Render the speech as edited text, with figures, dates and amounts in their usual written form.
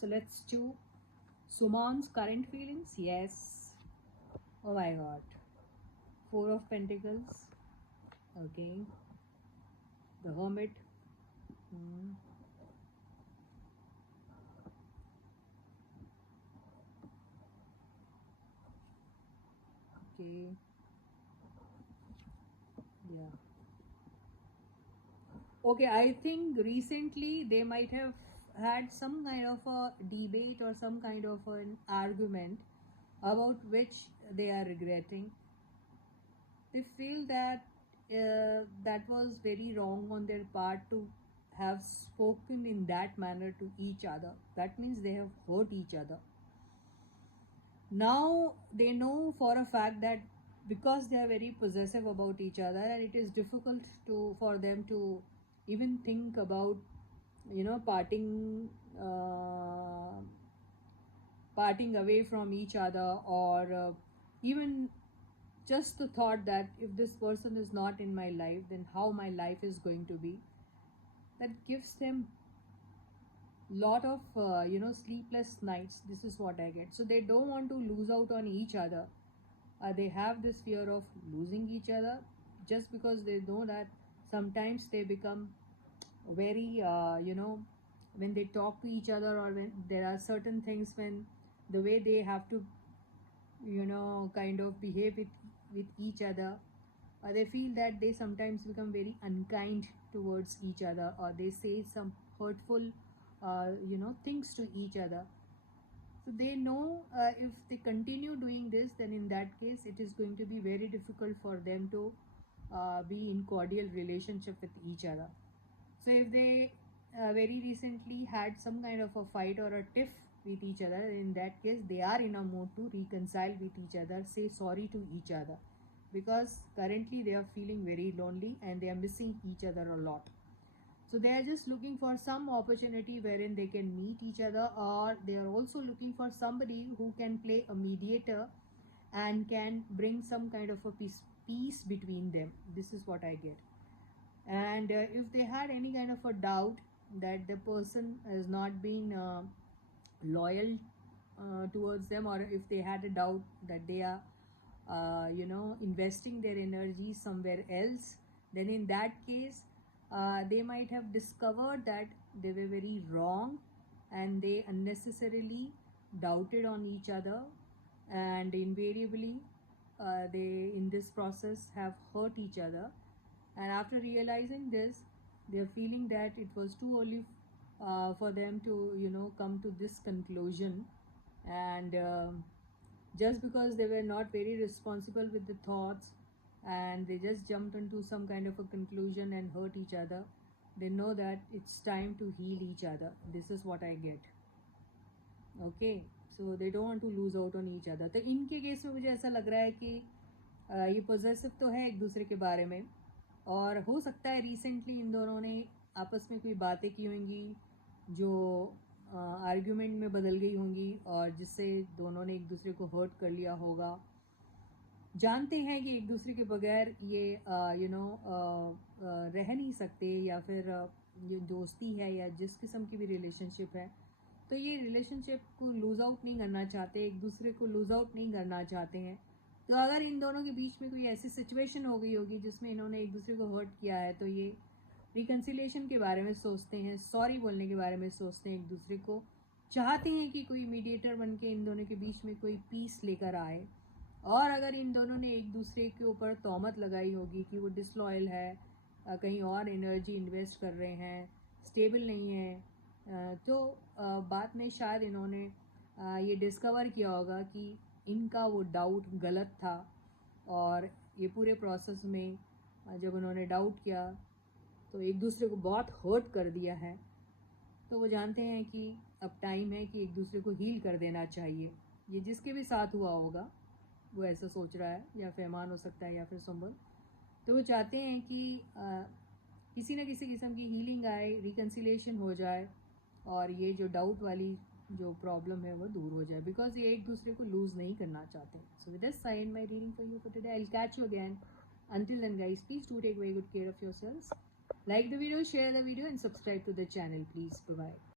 So let's do Suman's current feelings. Yes. Oh my god. Four of Pentacles. Okay. The Hermit. Hmm. Okay. Yeah. Okay, I think recently they might have had some kind of a debate or some kind of an argument about which they are regretting. They feel that that was very wrong on their part to have spoken in that manner to each other. That means they have hurt each other. Now they know for a fact that because they are very possessive about each other, and it is difficult to for them to even think about parting away from each other, or even just the thought that if this person is not in my life, then how my life is going to be. That gives them lot of sleepless nights. This is what I get. So they don't want to lose out on each other. They have this fear of losing each other, just because they know that sometimes they become very when they talk to each other, or when there are certain things, when the way they have to kind of behave with each other, they feel that they sometimes become very unkind towards each other, or they say some hurtful things to each other. So they know if they continue doing this, then in that case it is going to be very difficult for them to be in cordial relationship with each other. So if they very recently had some kind of a fight or a tiff with each other, in that case they are in a mood to reconcile with each other, say sorry to each other, because currently they are feeling very lonely and they are missing each other a lot. So they are just looking for some opportunity wherein they can meet each other, or they are also looking for somebody who can play a mediator and can bring some kind of a peace between them. This is what I get. And if they had any kind of a doubt that the person has not been loyal towards them, or if they had a doubt that they are investing their energy somewhere else, then in that case they might have discovered that they were very wrong, and they unnecessarily doubted on each other, and invariably they in this process have hurt each other. And after realizing this, they're feeling that it was too early for them to come to this conclusion. And just because they were not very responsible with the thoughts, and they just jumped into some kind of a conclusion and hurt each other, they know that it's time to heal each other. This is what I get. Okay, so they don't want to lose out on each other. तो इनके case में मुझे ऐसा लग रहा है कि ये पॉजेसिव तो है एक दूसरे के बारे में, और हो सकता है रिसेंटली इन दोनों ने आपस में कोई बातें की होंगी जो आर्ग्यूमेंट में बदल गई होंगी, और जिससे दोनों ने एक दूसरे को हर्ट कर लिया होगा. जानते हैं कि एक दूसरे के बगैर ये रह नहीं सकते, या फिर ये दोस्ती है या जिस किस्म की भी रिलेशनशिप है, तो ये रिलेशनशिप को लूज़ आउट नहीं करना चाहते, एक दूसरे को लूज़ आउट नहीं करना चाहते हैं. तो अगर इन दोनों के बीच में कोई ऐसी सिचुएशन हो गई होगी जिसमें इन्होंने एक दूसरे को हर्ट किया है, तो ये रिकन्सिलिएशन के बारे में सोचते हैं, सॉरी बोलने के बारे में सोचते हैं, एक दूसरे को चाहते हैं कि कोई मीडिएटर बन के इन दोनों के बीच में कोई पीस लेकर आए. और अगर इन दोनों ने एक दूसरे के ऊपर तोहमत लगाई होगी कि वो डिसलॉयल है, कहीं और एनर्जी इन्वेस्ट कर रहे हैं, स्टेबल नहीं है, तो बाद में शायद इन्होंने ये डिस्कवर किया होगा कि इनका वो डाउट गलत था, और ये पूरे प्रोसेस में जब उन्होंने डाउट किया तो एक दूसरे को बहुत हर्ट कर दिया है. तो वो जानते हैं कि अब टाइम है कि एक दूसरे को हील कर देना चाहिए. ये जिसके भी साथ हुआ होगा वो ऐसा सोच रहा है, या फैमान हो सकता है या फिर सुंबल. तो वो चाहते हैं कि किसी न किसी किस्म की हीलिंग आए, रिकन्सिलेशन हो जाए, और ये जो डाउट वाली जो प्रॉब्लम है वो दूर हो जाए, बिकॉज ये एक दूसरे को लूज नहीं करना चाहते. So with this I and my reading for you for today. I will catch you again. Until then guys, please do take very good care of yourselves. Like the video, share the video and subscribe to the channel please. Bye bye.